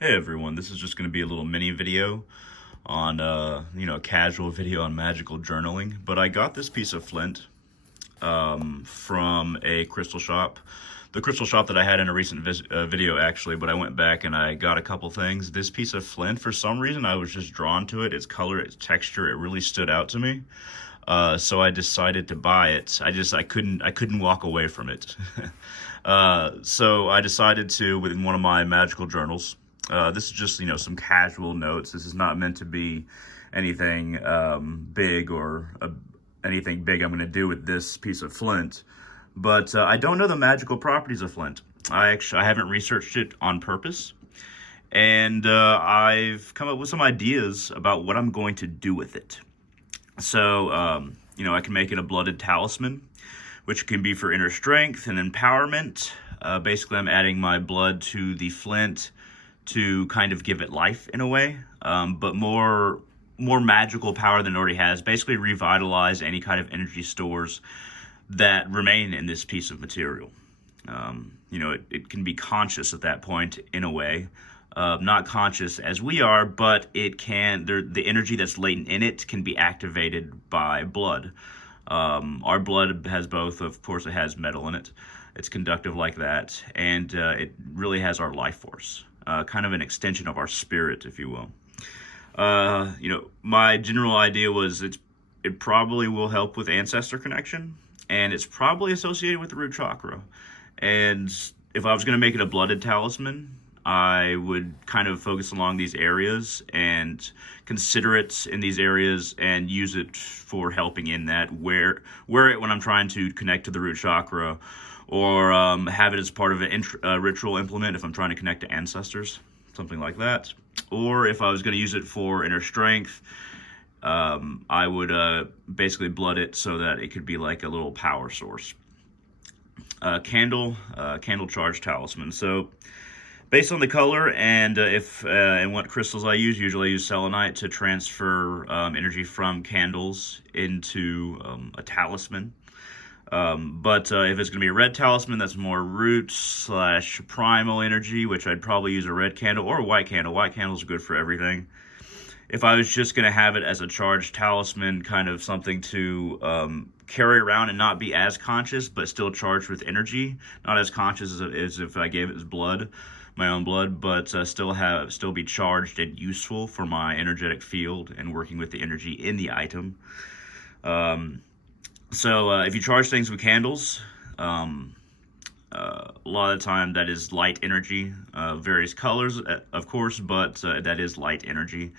Hey everyone, this is just going to be a little mini video on, a casual video on magical journaling. But I got this piece of flint from a crystal shop. The crystal shop that I had in a recent video, actually, but I went back and I got a couple things. This piece of flint, for some reason, I was just drawn to it. Its color, its texture, it really stood out to me. So I decided to buy it. I couldn't walk away from it. So I decided to, within one of my magical journals. This is just, some casual notes. This is not meant to be anything big or anything big I'm going to do with this piece of flint. But I don't know the magical properties of flint. I haven't researched it on purpose. And I've come up with some ideas about what I'm going to do with it. So, I can make it a blooded talisman, which can be for inner strength and empowerment. Basically, I'm adding my blood to the flint to kind of give it life in a way, but more magical power than it already has. Basically, revitalize any kind of energy stores that remain in this piece of material. It can be conscious at that point in a way. Not conscious as we are, but it can. The energy that's latent in it can be activated by blood. Our blood has both. Of course, it has metal in it. It's conductive like that, and it really has our life force. Kind of an extension of our spirit, if you will. My general idea was it probably will help with ancestor connection, and it's probably associated with the root chakra. And if I was going to make it a blooded talisman, I would kind of focus along these areas and consider it in these areas and use it for helping in that. Wear it when I'm trying to connect to the root chakra, or have it as part of a ritual implement if I'm trying to connect to ancestors, something like that. Or if I was going to use it for inner strength, I would basically blood it so that it could be like a little power source. Candle charge talisman. So based on the color and and what crystals I usually I use selenite to transfer energy from candles into a talisman. But if it's going to be a red talisman, that's more root / primal energy, which I'd probably use a red candle or a white candle. White candles are good for everything. If I was just going to have it as a charged talisman, kind of something to carry around and not be as conscious, but still charged with energy, not as conscious as if I gave it as blood, my own blood, but still be charged and useful for my energetic field and working with the energy in the item. So if you charge things with candles, a lot of the time that is light energy, various colors, of course, but that is light energy.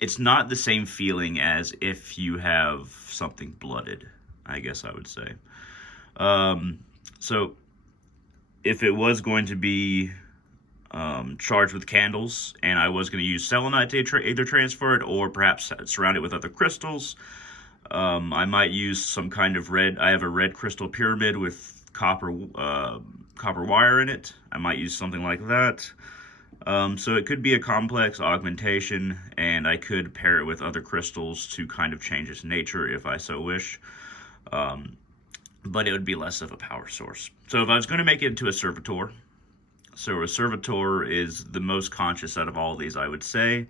It's not the same feeling as if you have something blooded, I guess I would say. So if it was going to be charged with candles, and I was going to use selenite to either transfer it or perhaps surround it with other crystals, I might use some kind of red. I have a red crystal pyramid with copper wire in it. I might use something like that. So it could be a complex augmentation, and I could pair it with other crystals to kind of change its nature if I so wish. But it would be less of a power source. So if I was going to make it into a servitor, so a servitor is the most conscious out of all of these, I would say.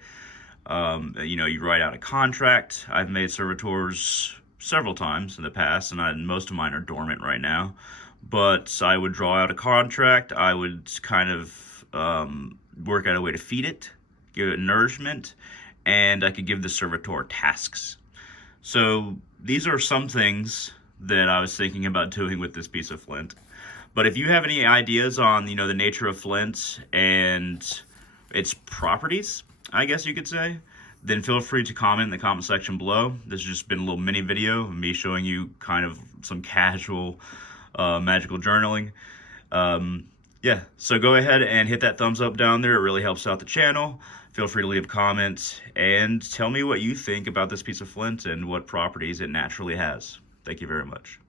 You write out a contract. I've made servitors several times in the past, and most of mine are dormant right now. But I would draw out a contract. I would kind of work out a way to feed it, give it nourishment, and I could give the servitor tasks. So these are some things that I was thinking about doing with this piece of flint. But if you have any ideas on, the nature of flint and its properties, I guess you could say, then feel free to comment in the comment section below. This has just been a little mini video of me showing you kind of some casual magical journaling. So go ahead and hit that thumbs up down there. It really helps out the channel. Feel free to leave a comment and tell me what you think about this piece of flint and what properties it naturally has. Thank you very much.